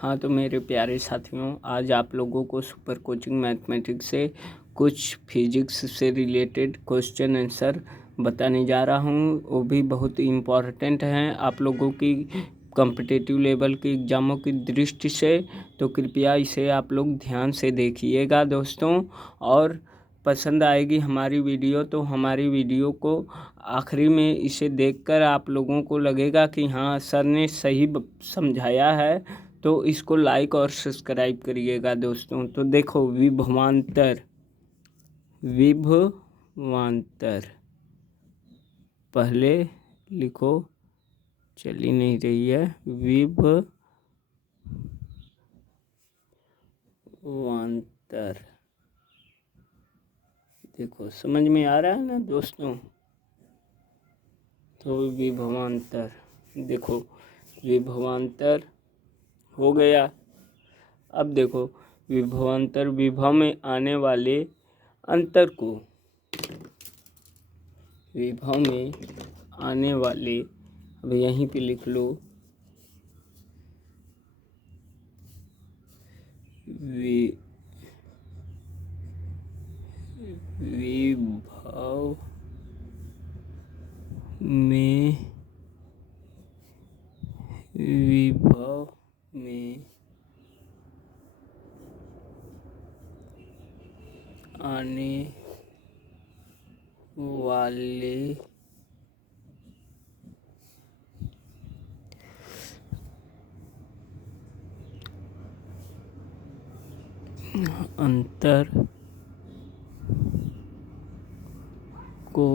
हाँ तो मेरे प्यारे साथियों, आज आप लोगों को सुपर कोचिंग मैथमेटिक्स से कुछ फिजिक्स से रिलेटेड क्वेश्चन आंसर बताने जा रहा हूँ। वो भी बहुत इम्पॉर्टेंट हैं आप लोगों की कॉम्पिटिटिव लेवल के एग्ज़ामों की दृष्टि से। तो कृपया इसे आप लोग ध्यान से देखिएगा दोस्तों, और पसंद आएगी हमारी वीडियो तो हमारी वीडियो को आखिरी में इसे देखकर आप लोगों को लगेगा कि हाँ सर ने सही समझाया है, तो इसको लाइक और सब्सक्राइब करिएगा दोस्तों। तो देखो, विभवांतर पहले लिखो, चली नहीं रही है। विभवांतर देखो, समझ में आ रहा है ना दोस्तों। तो विभवांतर देखो, विभवांतर हो गया। अब देखो, विभवांतर विभव में आने वाले अंतर को, विभव में आने वाले, अब यहीं पे लिख लो, विभव में आने वाले अंतर को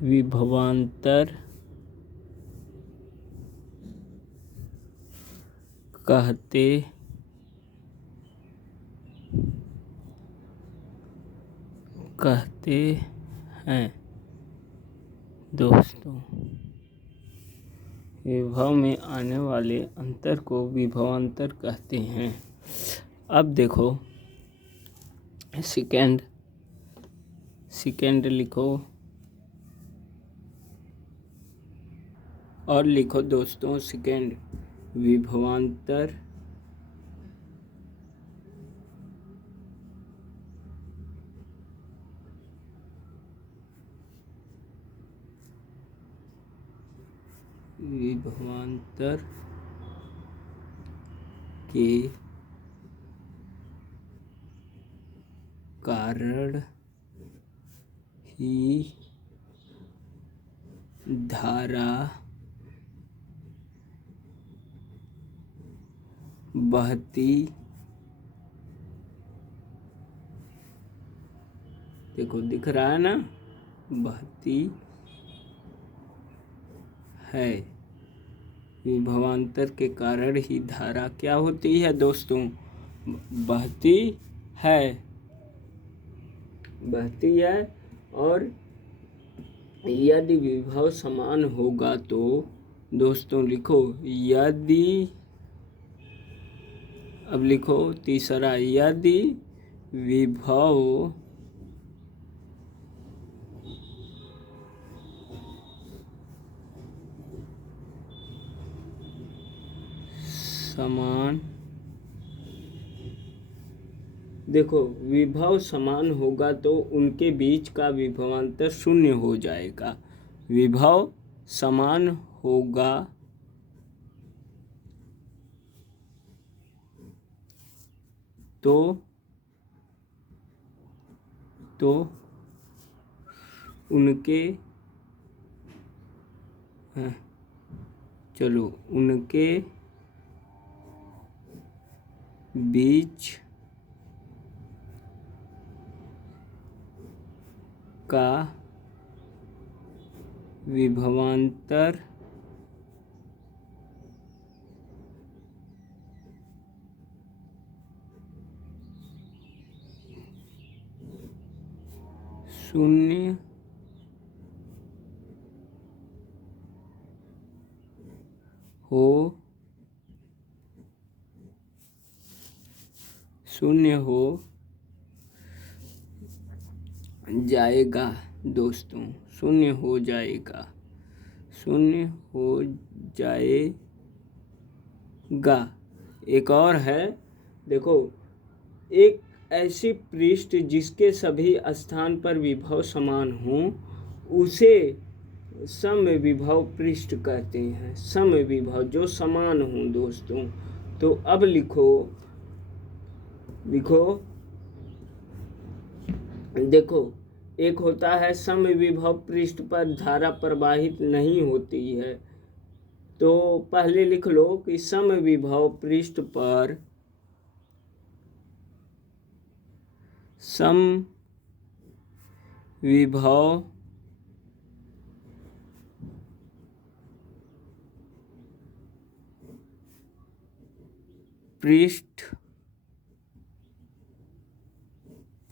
विभवांतर कहते हैं दोस्तों। विभव में आने वाले अंतर को विभवांतर कहते हैं। अब देखो, सेकेंड लिखो और लिखो दोस्तों, सेकेंड विभवांतर के कारण ही धारा बहती, देखो दिख रहा है ना, बहती है। विभवांतर के कारण ही धारा क्या होती है दोस्तों? बहती है। और यदि विभव समान होगा तो दोस्तों लिखो, यदि, अब लिखो तीसरा, यदि विभव समान, देखो विभव समान होगा तो उनके बीच का विभवांतर शून्य हो जाएगा। विभव समान होगा तो उनके उनके बीच का विभवांतर शून्य हो जाएगा। दोस्तों, शून्य हो जाएगा, शून्य हो जाएगा। एक और है, देखो, एक ऐसी पृष्ठ जिसके सभी स्थान पर विभव समान हों उसे समविभव पृष्ठ कहते हैं। समविभव जो समान हों दोस्तों। तो अब लिखो देखो, एक होता है समविभव पृष्ठ पर धारा प्रवाहित नहीं होती है। तो पहले लिख लो कि समविभव पृष्ठ पर समविभव पृष्ठ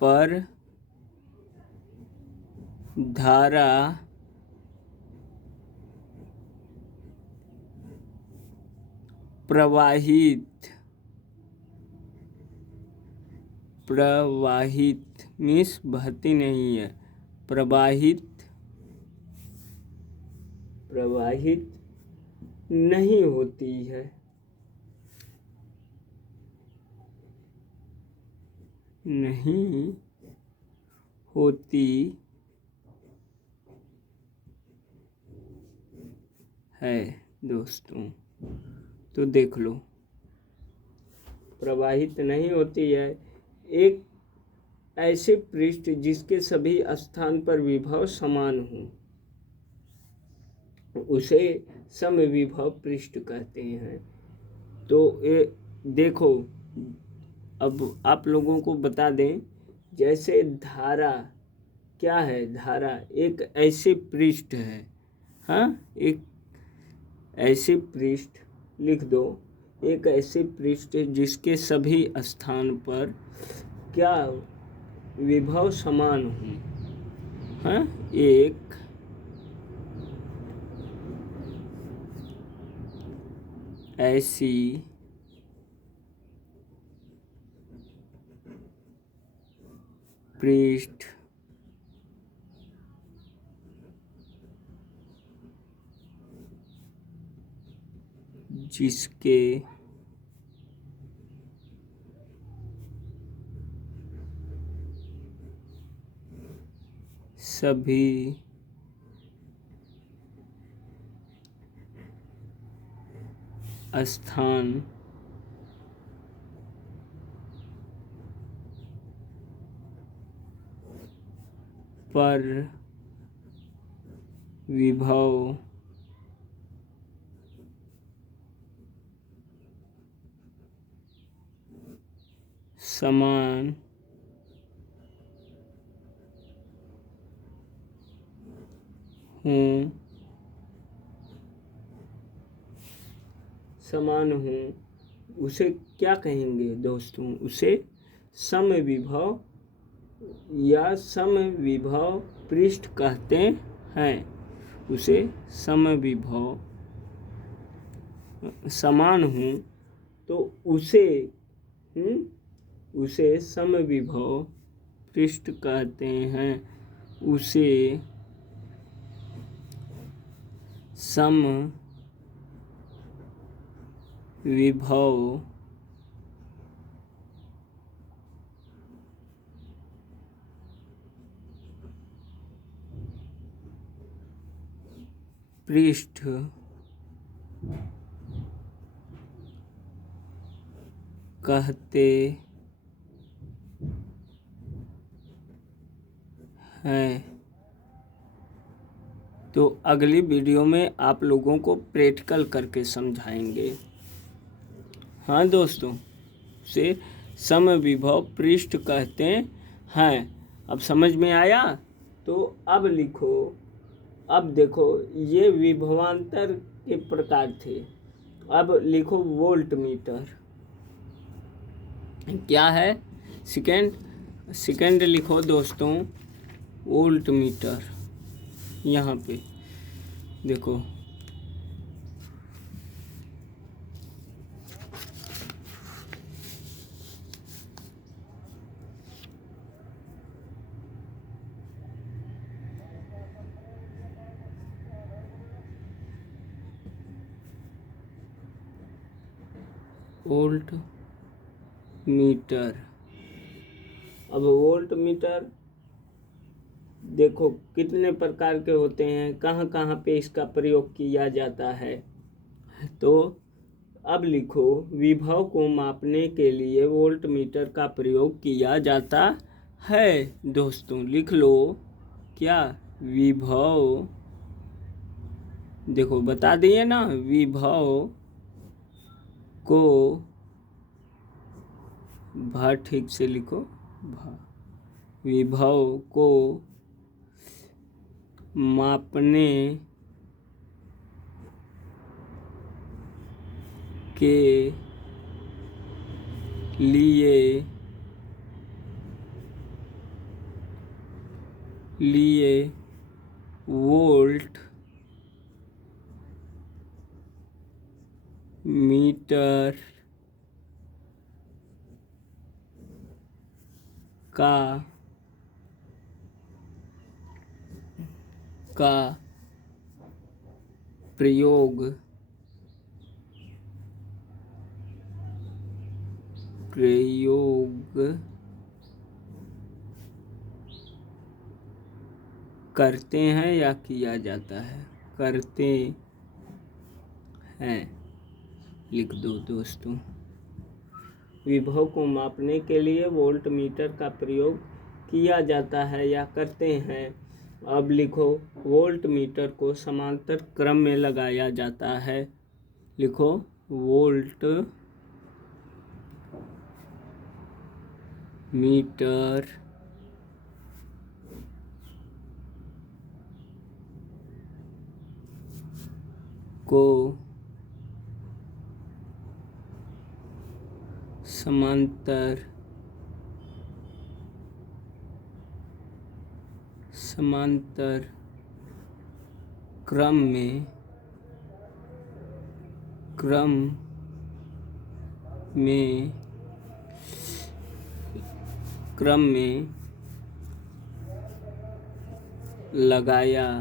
पर धारा प्रवाहित मीन्स बहती नहीं है, प्रवाहित नहीं होती है, नहीं होती है दोस्तों। तो देख लो, प्रवाहित नहीं होती है। एक ऐसे पृष्ठ जिसके सभी स्थान पर विभव समान हों उसे समविभव पृष्ठ कहते हैं। तो ये देखो, अब आप लोगों को बता दें, जैसे धारा क्या है, धारा एक ऐसे पृष्ठ है, हाँ, एक ऐसे पृष्ठ लिख दो, एक ऐसे पृष्ठ जिसके सभी स्थान पर क्या विभव समान हों, हाँ, एक ऐसी पृष्ठ जिसके सभी स्थान पर विभव समान हों, उसे क्या कहेंगे दोस्तों? उसे समविभव या समविभव पृष्ठ कहते हैं। उसे समविभव समान हों तो उसे समविभव पृष्ठ कहते हैं। उसे समविभव पृष्ठ कहते हैं। तो अगली वीडियो में आप लोगों को प्रैक्टिकल करके समझाएंगे। हाँ दोस्तों, से समविभव पृष्ठ कहते हैं। अब समझ में आया? तो अब लिखो, अब देखो, ये विभवांतर के प्रकार थे। अब लिखो वोल्ट मीटर क्या है। सेकेंड लिखो दोस्तों, वोल्ट मीटर। यहाँ पे देखो, वोल्ट मीटर। अब वोल्ट मीटर देखो कितने प्रकार के होते हैं, कहाँ कहाँ पे इसका प्रयोग किया जाता है। तो अब लिखो, विभव को मापने के लिए वोल्ट मीटर का प्रयोग किया जाता है। दोस्तों लिख लो, क्या विभव, देखो बता दिए ना, विभव को ठीक से लिखो, विभव को मापने के लिए वोल्ट मीटर का प्रयोग करते हैं या किया जाता है, करते हैं, लिख दो दोस्तों। विभव को मापने के लिए वोल्ट मीटर का प्रयोग किया जाता है या करते हैं। अब लिखो, वोल्ट मीटर को समांतर क्रम में लगाया जाता है। लिखो, वोल्ट मीटर को समांतर क्रम में लगाया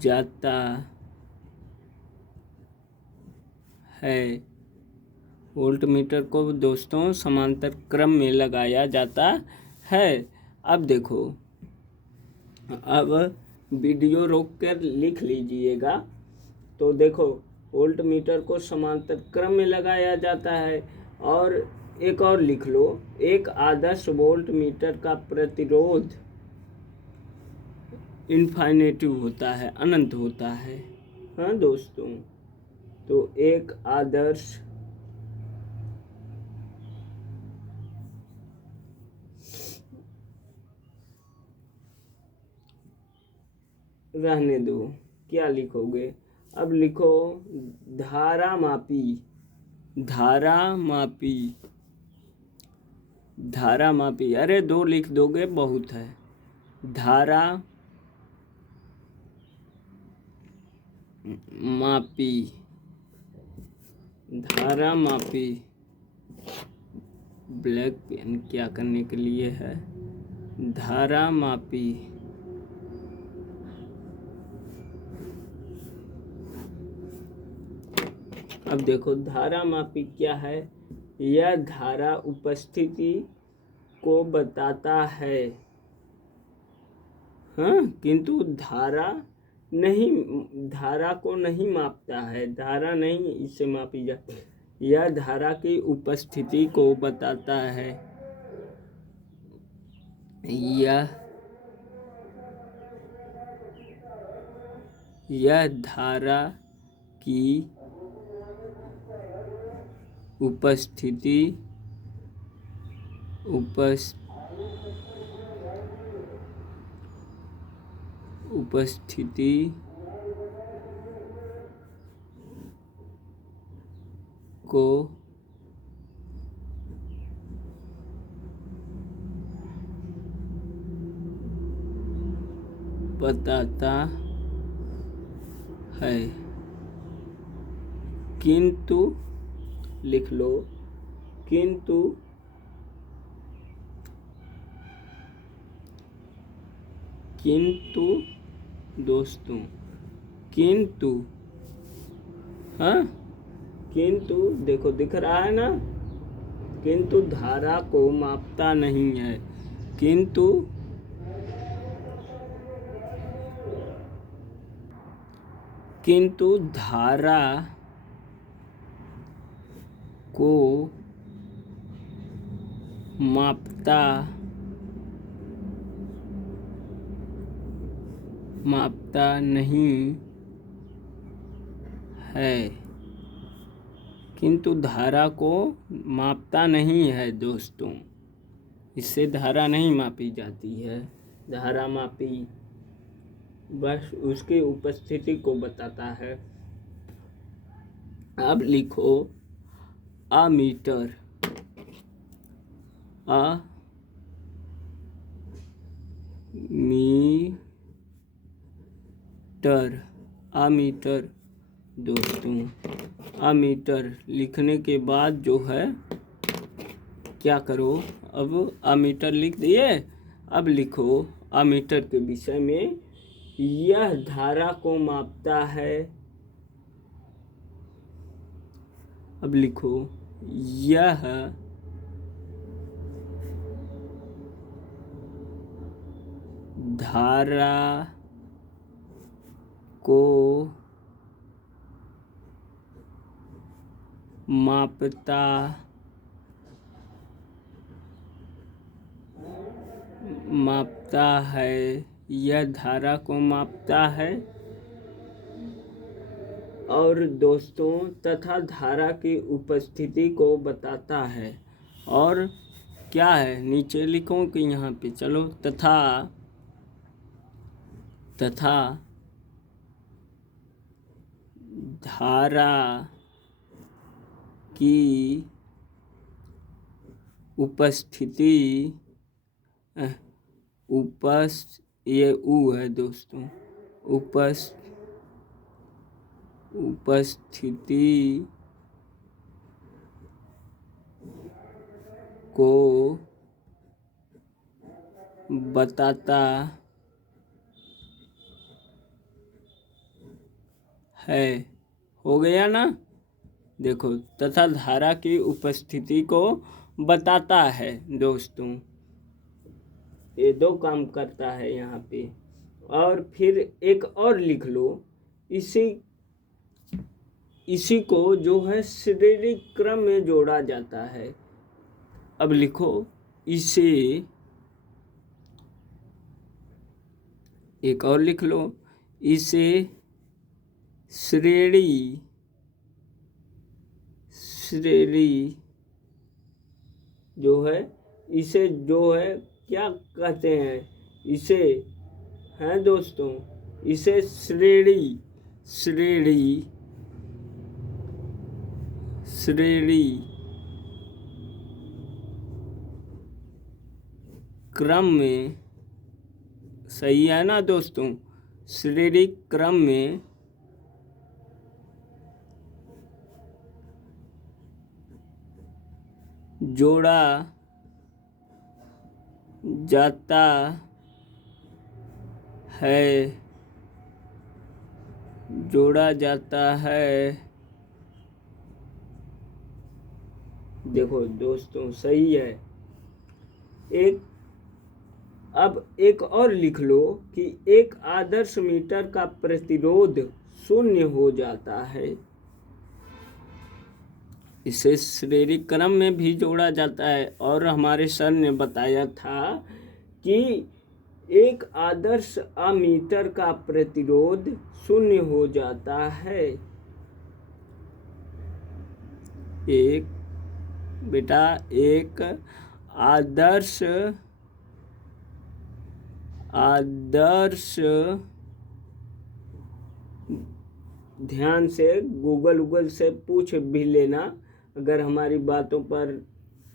जाता है। वोल्ट मीटर को दोस्तों समांतर क्रम में लगाया जाता है। अब देखो, अब वीडियो रोक कर लिख लीजिएगा। तो देखो, वोल्ट मीटर को समांतर क्रम में लगाया जाता है। और एक और लिख लो, एक आदर्श वोल्ट मीटर का प्रतिरोध इन्फिनिटिव होता है, अनंत होता है। हाँ दोस्तों, तो एक आदर्श रहने दो, क्या लिखोगे? अब लिखो, धारा मापी, अरे 2 लिख दोगे बहुत है। धारा मापी, ब्लैक पेन क्या करने के लिए है? धारा मापी अब देखो, धारा मापी क्या है? यह धारा उपस्थिति को बताता है, हाँ, किंतु धारा को नहीं मापता है। धारा नहीं इससे मापी जाती, यह धारा की उपस्थिति को बताता है। यह धारा की उपस्थिति को बताता है, किंतु लिख लो, किंतु दोस्तों, किंतु, हाँ, किंतु देखो दिख रहा है ना, किंतु धारा को मापता नहीं है। किंतु धारा को मापता नहीं है। किंतु धारा को मापता नहीं है दोस्तों, इससे धारा नहीं मापी जाती है। धारा मापी बस उसकी उपस्थिति को बताता है। अब लिखो अमीटर, अमीटर दोस्तों, अमीटर लिखने के बाद जो है क्या करो, अब अमीटर लिख दिए। अब लिखो अमीटर के विषय में, यह धारा को मापता है। अब लिखो यह धारा को मापता है, यह धारा को मापता है। और दोस्तों तथा धारा की उपस्थिति को बताता है। और क्या है, नीचे लिखो कि यहाँ पे चलो, तथा धारा की उपस्थिति, ये ऊ है दोस्तों, उपस्थिति को बताता है। हो गया ना, देखो तथा धारा की उपस्थिति को बताता है दोस्तों, ये दो काम करता है यहाँ पे। और फिर एक और लिख लो, इसी को जो है श्रेणी क्रम में जोड़ा जाता है। अब लिखो इसे, एक और लिख लो, इसे श्रेणी जो है, इसे जो है क्या कहते हैं, इसे हैं दोस्तों, इसे श्रेणी क्रम में, सही है ना दोस्तों, श्रेणी क्रम में जोड़ा जाता है। देखो दोस्तों सही है। अब एक और लिख लो कि एक आदर्श मीटर का प्रतिरोध 0 हो जाता है। इसे श्रेणी क्रम में भी जोड़ा जाता है। और हमारे सर ने बताया था कि एक आदर्श अमीटर का प्रतिरोध 0 हो जाता है। एक आदर्श ध्यान से गूगल से पूछ भी लेना, अगर हमारी बातों पर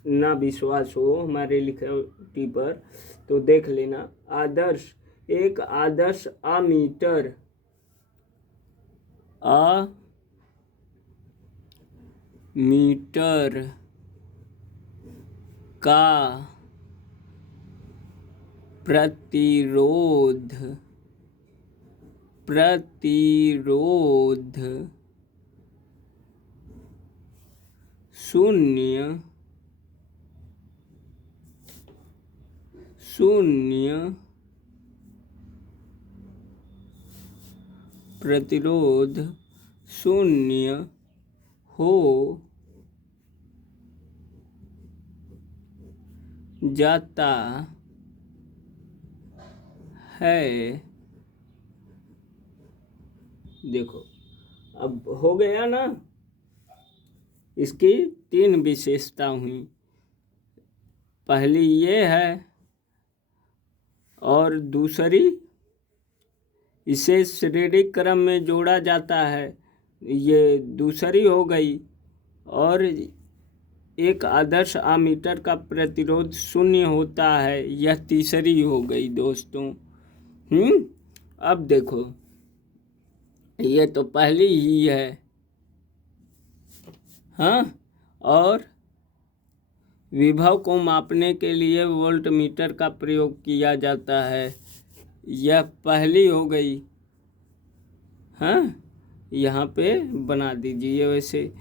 ना विश्वास हो, हमारे लिखती पर, तो देख लेना। एक आदर्श अमीटर का प्रतिरोध प्रतिरोध शून्य प्रतिरोध शून्य हो जाता है। देखो अब हो गया ना, इसकी 3 विशेषता हुई। पहली ये है और दूसरी इसे श्रेणी क्रम में जोड़ा जाता है, ये दूसरी हो गई। और एक आदर्श आमीटर का प्रतिरोध शून्य होता है, यह तीसरी हो गई दोस्तों। अब देखो ये तो पहली ही है, हाँ। और विभव को मापने के लिए वोल्टमीटर का प्रयोग किया जाता है, यह पहली हो गई, हाँ। यहाँ पे बना दीजिए। वैसे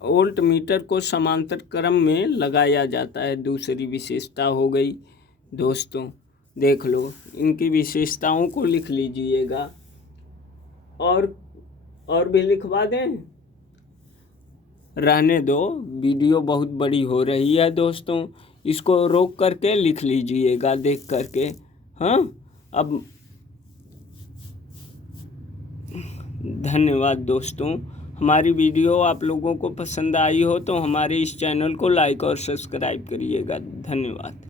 वोल्टमीटर को समांतर क्रम में लगाया जाता है, दूसरी विशेषता हो गई दोस्तों। देख लो, इनकी विशेषताओं को लिख लीजिएगा और भी लिखवा दें, रहने दो, वीडियो बहुत बड़ी हो रही है दोस्तों, इसको रोक करके लिख लीजिएगा देख करके, हाँ। अब धन्यवाद दोस्तों। हमारी वीडियो आप लोगों को पसंद आई हो तो हमारे इस चैनल को लाइक और सब्सक्राइब करिएगा। धन्यवाद।